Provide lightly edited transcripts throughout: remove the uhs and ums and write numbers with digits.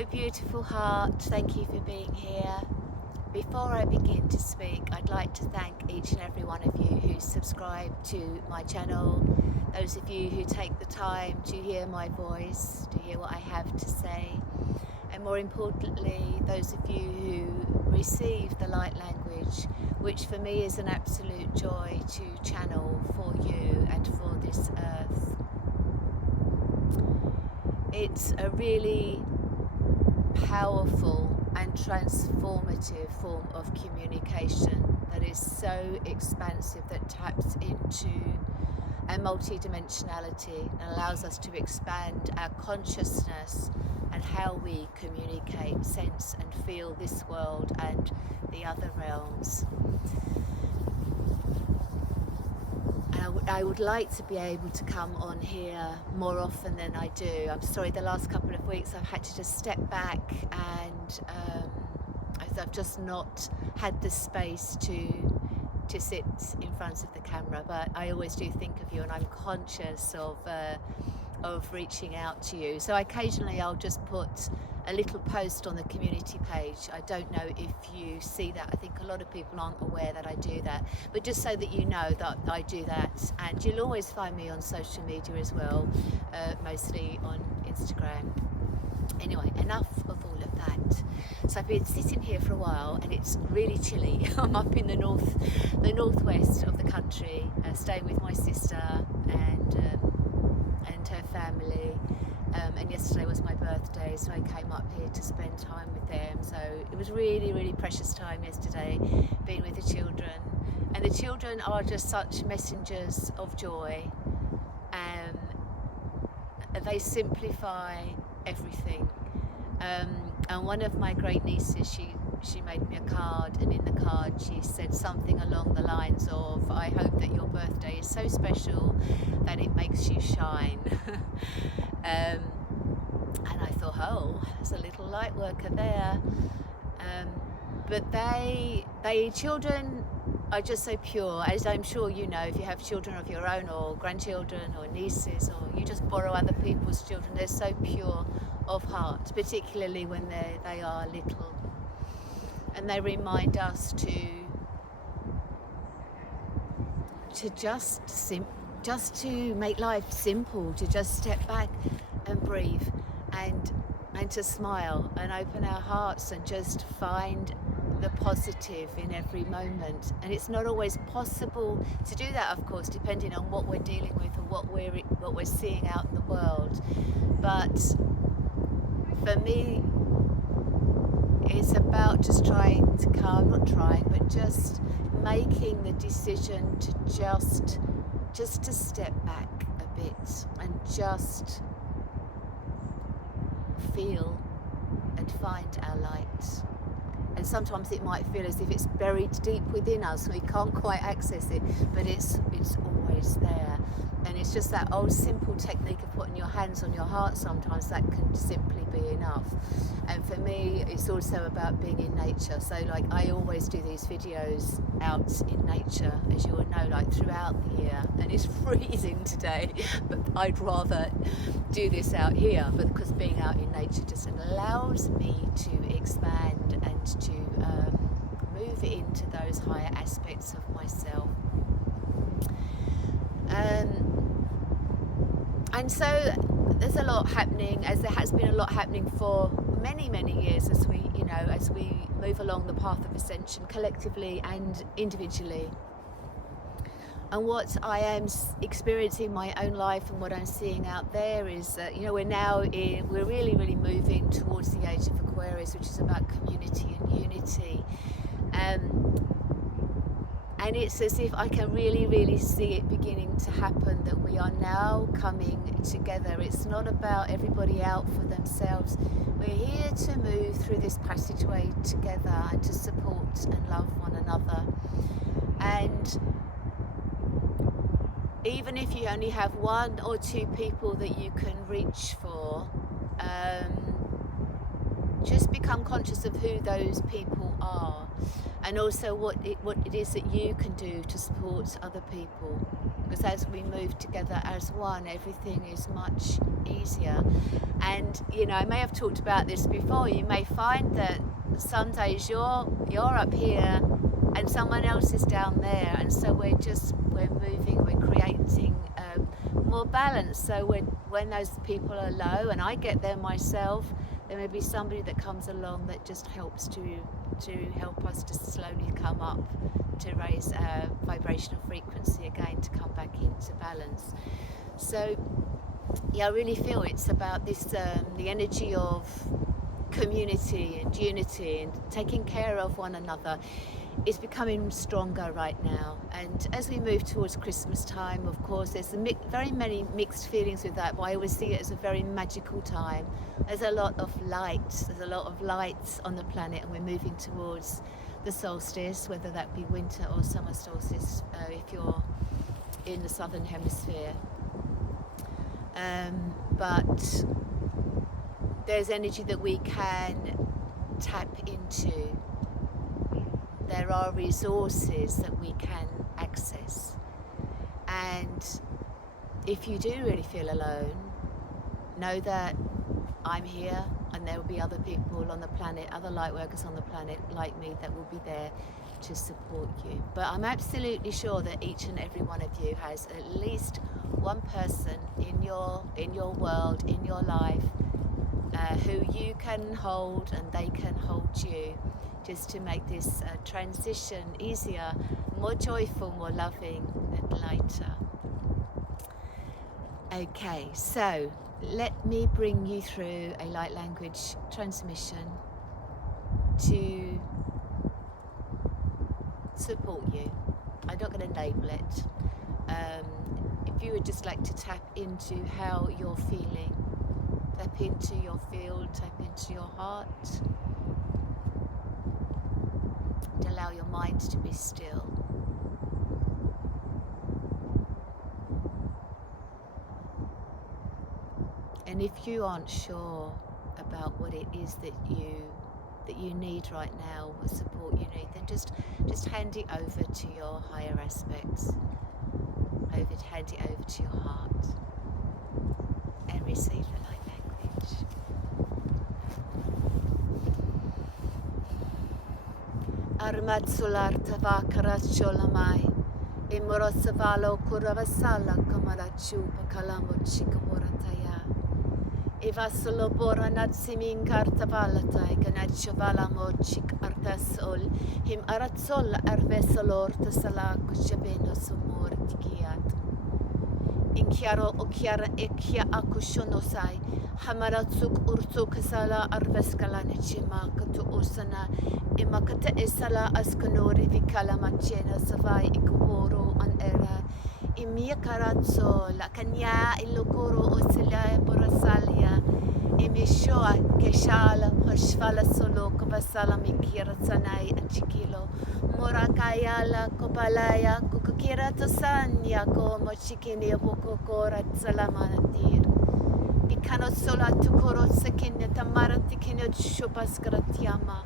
Hello, beautiful heart. Thank you for being here. Before I begin to speak, I'd like to thank each and every one of you who subscribe to my channel, those of you who take the time to hear my voice, to hear what I have to say, and more importantly, those of you who receive the light language, which for me is an absolute joy to channel for you and for this earth. It's a really powerful and transformative form of communication that is so expansive, that taps into a multidimensionality and allows us to expand our consciousness and how we communicate, sense and feel this world and the other realms. I would like to be able to come on here more often than I do. I'm sorry, the last couple of weeks I've had to just step back and I've just not had the space to sit in front of the camera, but I always do think of you and I'm conscious of reaching out to you. So occasionally I'll just put a little post on the community page. I don't know if you see that. I think a lot of people aren't aware that I do that, but just so that you know that I do that. And you'll always find me on social media as well, mostly on Instagram. Anyway, enough of all of that. So I've been sitting here for a while and it's really chilly. I'm up in the northwest of the country, staying with my sister and her family. And yesterday was my birthday, so I came up here to spend time with them. So it was really, really precious time yesterday being with the children. And the children are just such messengers of joy. They simplify everything. And one of my great nieces, she made me a card, and in the card she said something along the lines of, I hope that your birthday is so special that it makes you shine. And I thought, oh, there's a little light worker there. But children are just so pure, as I'm sure you know, if you have children of your own or grandchildren or nieces, or you just borrow other people's children, they're so pure of heart, particularly when they are little. And they remind us to just to make life simple, to just step back and breathe and to smile and open our hearts and just find the positive in every moment. And it's not always possible to do that, of course, depending on what we're dealing with or what we're seeing out in the world. But for me, it's about just trying to calm, not trying, but just making the decision to just to step back a bit and just feel and find our light. And sometimes it might feel as if it's buried deep within us and we can't quite access it, but it's always there. And it's just that old simple technique of putting your hands on your heart. Sometimes that can simply be enough. And for me, it's also about being in nature. So like I always do these videos out in nature, as you all know, like throughout the year. And it's freezing today, but I'd rather do this out here. But because being out in nature just allows me to expand and to move into those higher aspects of myself. And so there's a lot happening, as there has been a lot happening for many, many years as we move along the path of ascension collectively and individually. And what I am experiencing in my own life and what I'm seeing out there is that, we're really, really moving towards the age of Aquarius, which is about community and unity. And it's as if I can really, really see it beginning to happen, that we are now coming together. It's not about everybody out for themselves. We're here to move through this passageway together and to support and love one another. And even if you only have one or two people that you can reach for, just become conscious of who those people are. and also what it is that you can do to support other people. Because as we move together as one, everything is much easier. And I may have talked about this before. You may find that some days you're up here and someone else is down there, and so we're moving, we're creating more balance. So when those people are low, and I get there myself, there may be somebody that comes along that just helps to help us to slowly come up, to raise vibrational frequency again, to come back into balance. So I really feel it's about this, the energy of community and unity and taking care of one another is becoming stronger right now. And as we move towards Christmas time, of course, there's very many mixed feelings with that, but I always see it as a very magical time. There's a lot of light, lights on the planet, and we're moving towards the solstice, whether that be winter or summer solstice, if you're in the southern hemisphere. But there's energy that we can tap into. There are resources that we can access. And if you do really feel alone, know that I'm here, and there will be other people on the planet, other light workers on the planet like me, that will be there to support you. But I'm absolutely sure that each and every one of you has at least one person in your world, in your life, who you can hold and they can hold you, just to make this transition easier, more joyful, more loving and lighter. Okay, so let me bring you through a light language transmission to support you. I'm not going to label it. If you would just like to tap into how you're feeling, tap into your field, tap into your heart, and allow your mind to be still. And if you aren't sure about what it is that you need right now, what support you need, then just hand it over to your higher aspects. Hand it over to your heart and receive the light language. Armat solar tavakarat sholamai. Imorosavalo kuravasala kamarachu pakalamo chikamorataya. Ivasolo bora natsimin kartavalatai kanachavala mochik artasol. Him aratsol arvesolor tasala kuchabeno sumor tikiat. Inkiaro okiara ekia akushonosai. Hamaratsuk urtsuk sala arveskala nechima katu osana. Imakata esala askanori vikala machena savai ikuboro an era. Imia karatso la kanya ilokoro osila borasalia. Imishoa keshala harshvala solo kabasala mikira sanai achikilo. Morakayala kopalaya kukukira tosanya como chikini bokokora salamanatir. Ikano sola tukoro sekinya tamarati kinyo chupaskaratiama.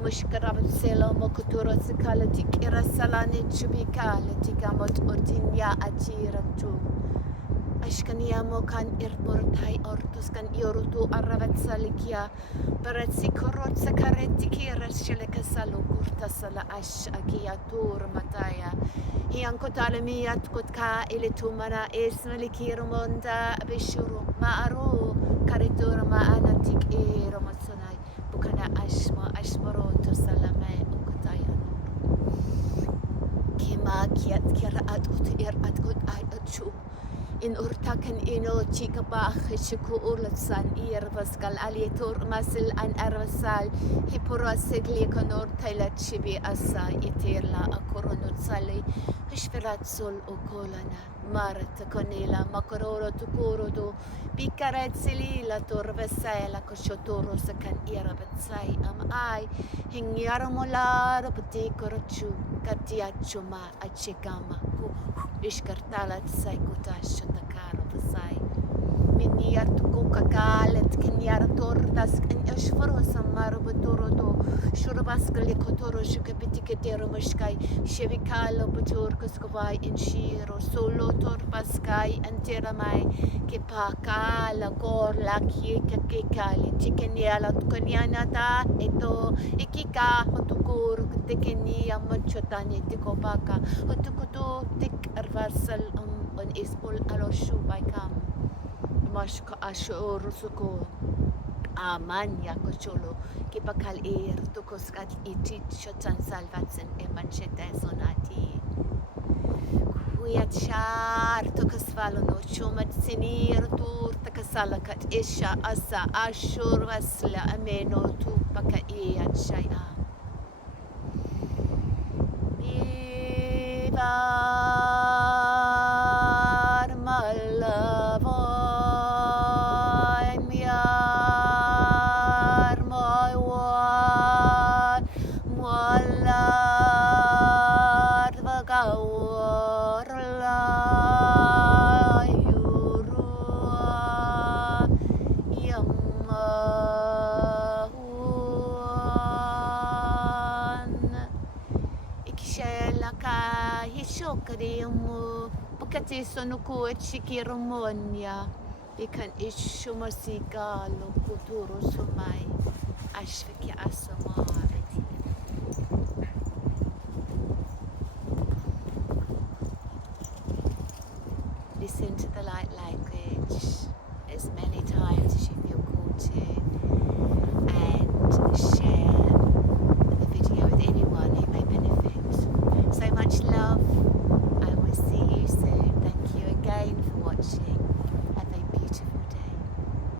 Mushkarabatselo mokuturo sikala tikira salani chubikala tikamot otinya achiratu. Ashkaniamo kan irportai ortus kan yorutu aravatsalikia. Beretsi korot sakareti kira shilekasalo kurtasala ash akiatur mataya. Hiankotalemiyat kotka ilitumana esmalikirmonda bishuru maaru karitur maanatik iromatsonai. Bukana ashmaroto salamai ukutaya. Kima kiat kira atut atkut achu. In urtaken ino chikabach shiku urlatsan irvaskal alietur masil an arvasal hiporasegli konor tailat shibi asa itirla akoronut sali hishverat sol okolana marat konila makororo tukorodo bikaret silila torvesela koshotoro sakan irabatsai am ai hingyaramolar putikorochu katiachuma achikama ku ishkartalat saikutasha takara vasai miniart kukakalet kinyar torta Shurabask and Ashvarosa Marabuturo, Shurabaskali Kotoro Shukapitikater Mushkai, Shevikalo Buturkuskovai in Shiro, Solo Torbaskai and Teramai, Kipaka, Lagor, Laki, Kakikali, Chikaniala, Tukanianata, Eto, Ikika, Hotukur, Tikenia, Machotani, Tikopaka, Hotukutu, Tik Arvasal on Ispol Aloshu by Kam. Mashka Ashur Rusuko Amanya Kocholo Kipakal Air Tukoskat Itit Shotan Salvatsen Emanchete Sonati Kuyachar Tukasvalo no Chumat Sinir Tur Takasalakat Isha Asa Ashur Vasla Ameno Tupaka Iat Shaya Viva Malavo Hishokarimu Pukati Sonuku Chikiromonia Ikan Ishumasigalo Kuturu Sumai Ashviki Asamari. Listen to the light language as many times as you feel called to.